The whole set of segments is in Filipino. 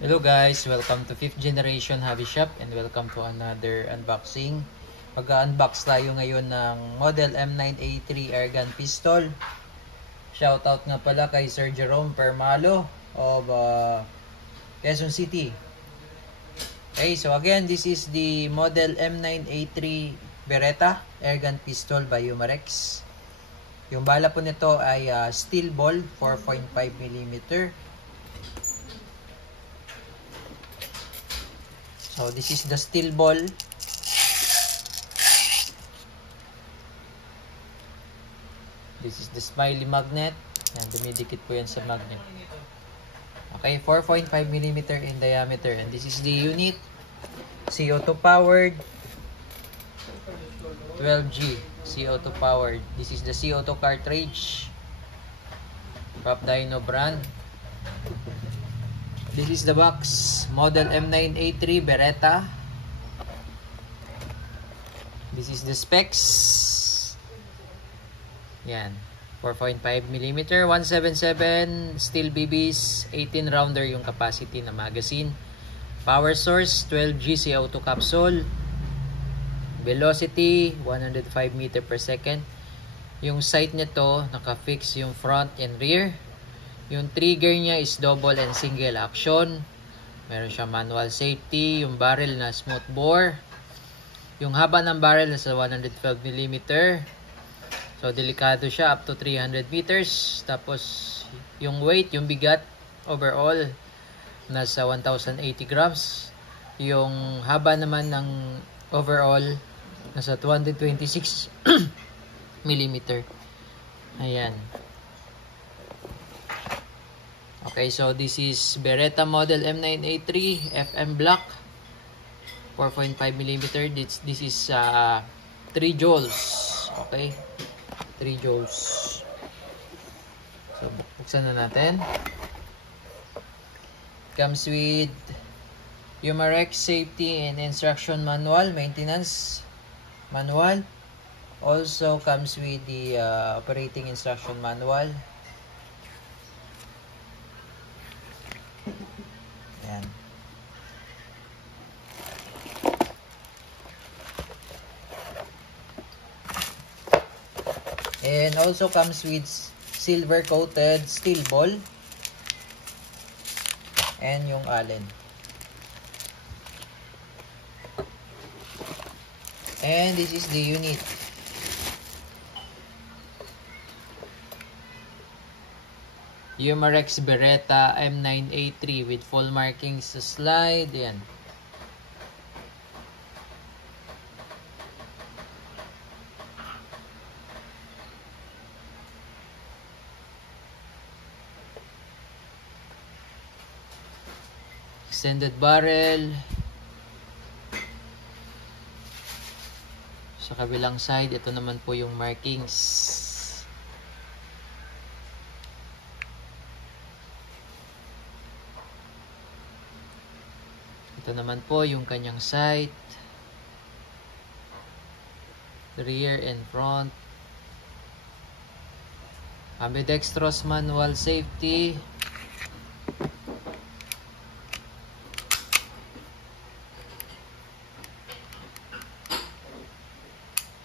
Hello guys, welcome to 5th generation hobby shop and welcome to another unboxing. Pag-unbox tayo ngayon ng model M9A3 airgun pistol. Shoutout nga pala kay Sir Jerome Permalo of Quezon City. Okay, so again, this is the model M9A3 Beretta airgun pistol by Umarex. Yung bala po nito ay steel ball 4.5mm. So this is the steel ball. This is the smiley magnet. Yan, dumidikit po yan sa magnet. Okay, 4.5mm in diameter. And this is the unit. CO2 powered. 12G. CO2 powered. This is the CO2 cartridge. Pop Dino brand. This is the box. Model M9A3 Beretta. This is the specs. Yan. 4.5mm, 177 steel BBs, 18 rounder yung capacity na magazine. Power source, 12G CO2 capsule. Velocity, 105 meter per second. Yung sight nito, naka-fix yung front and rear. Yung trigger niya is double and single action. Meron siyang manual safety. Yung barrel na smooth bore. Yung haba ng barrel nasa 112mm. So, delikado siya up to 300 meters. Tapos, yung weight, yung bigat overall, nasa 1,080 grams. Yung haba naman ng overall, nasa 226 millimeter. Ayan. Okay, so this is Beretta model M9A3 FM Black 4.5mm. This is 3 joules. Okay, 3 joules. So buksan na natin. Comes with Umarex safety and instruction manual, maintenance manual. Also comes with the operating instruction manual. Ayan. And also comes with silver coated steel ball and yung Allen. And this is the unit. Umarex Beretta M9A3 with full markings sa slide. Ayan. Extended barrel. Sa kabilang side, ito naman po yung markings. Ito naman po yung kanyang sight, rear and front. Ambidextrous manual safety.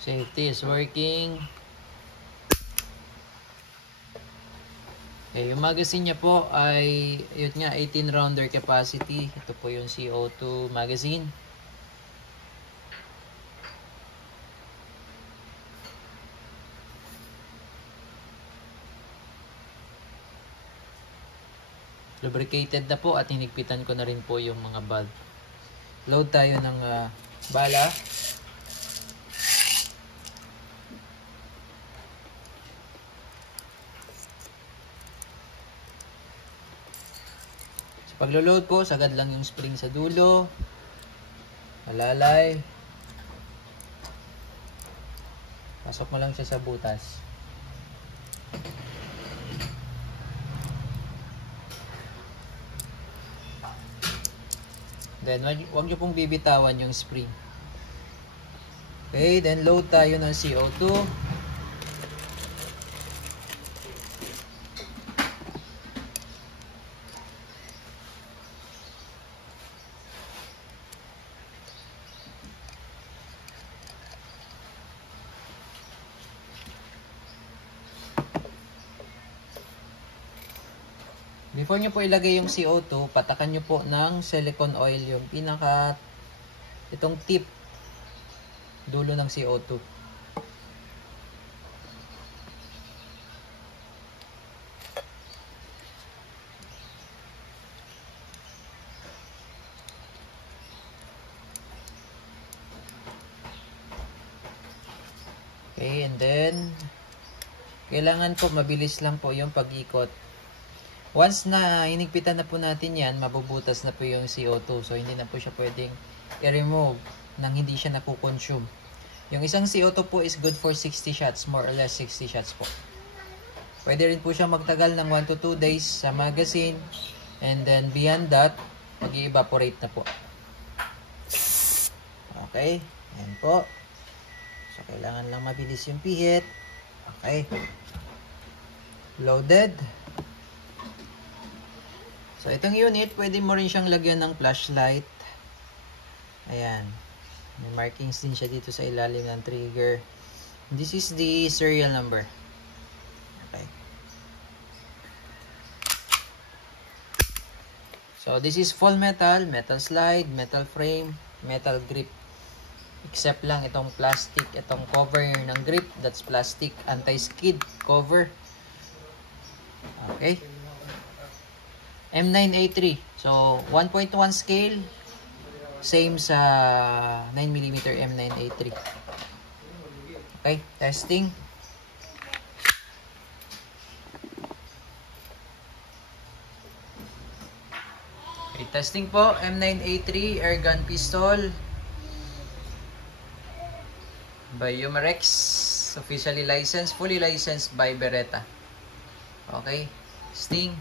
Safety is working. Okay, yung magazine niya po ay yun nga 18 rounder capacity. Ito po yung CO2 magazine. Lubricated na po at hinigpitan ko na rin po yung mga valve. Load tayo ng bala. Paglo-load po, sagad lang yung spring sa dulo. Malalay. Pasok mo lang siya sa butas. Then, wag nyo pong bibitawan yung spring. Okay, then load tayo ng CO2. Before nyo po ilagay yung CO2, patakan nyo po ng silicone oil yung itong tip, dulo ng CO2. Okay, and then kailangan po mabilis lang po yung pag-ikot. Once na hinigpitan na po natin yan, mabubutas na po yung CO2. So, hindi na po siya pwedeng i-remove nang hindi siya nakukonsume. Yung isang CO2 po is good for 60 shots. More or less 60 shots po. Pwede rin po siya magtagal ng 1 to 2 days sa magazine. And then, beyond that, mag-evaporate na po. Okay. Ayan po. So, kailangan lang mabilis yung pihit. Okay. Loaded. So, itong unit, pwede mo rin siyang lagyan ng flashlight. Ayan. May markings din siya dito sa ilalim ng trigger. This is the serial number. Okay. So, this is full metal, metal slide, metal frame, metal grip. Except lang itong plastic, itong cover ng grip, that's plastic, anti-skid cover. Okay. M9A3. So, 1.1 scale. Same sa 9mm M9A3. Okay, testing. Okay, testing po. M9A3 airgun pistol by Umarex. Officially licensed, fully licensed by Beretta. Okay, testing.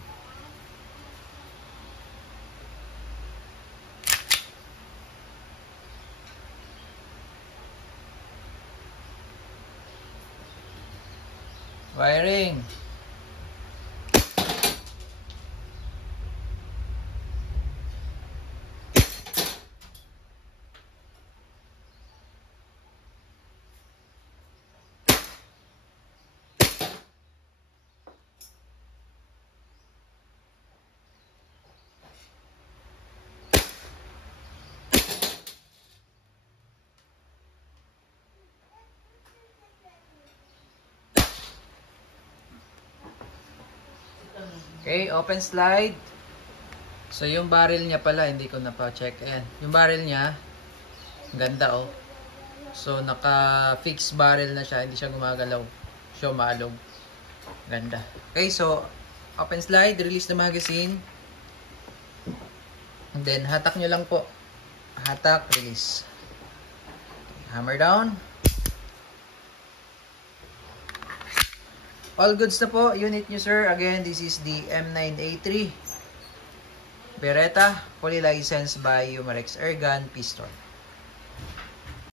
Wiring. Okay, open slide. So, yung barrel niya pala, hindi ko na pa-check. Ayan, yung barrel niya, ganda oh. So, naka-fix barrel na siya, hindi siya gumagalaw. So, maalog. Ganda. Okay, so, open slide, release the magazine. And then, hatak nyo lang po. Hatak, release. Hammer down. All goods na po, unit nyo sir. Again, this is the M9A3 Beretta, fully licensed by Umarex Airgun Pistol.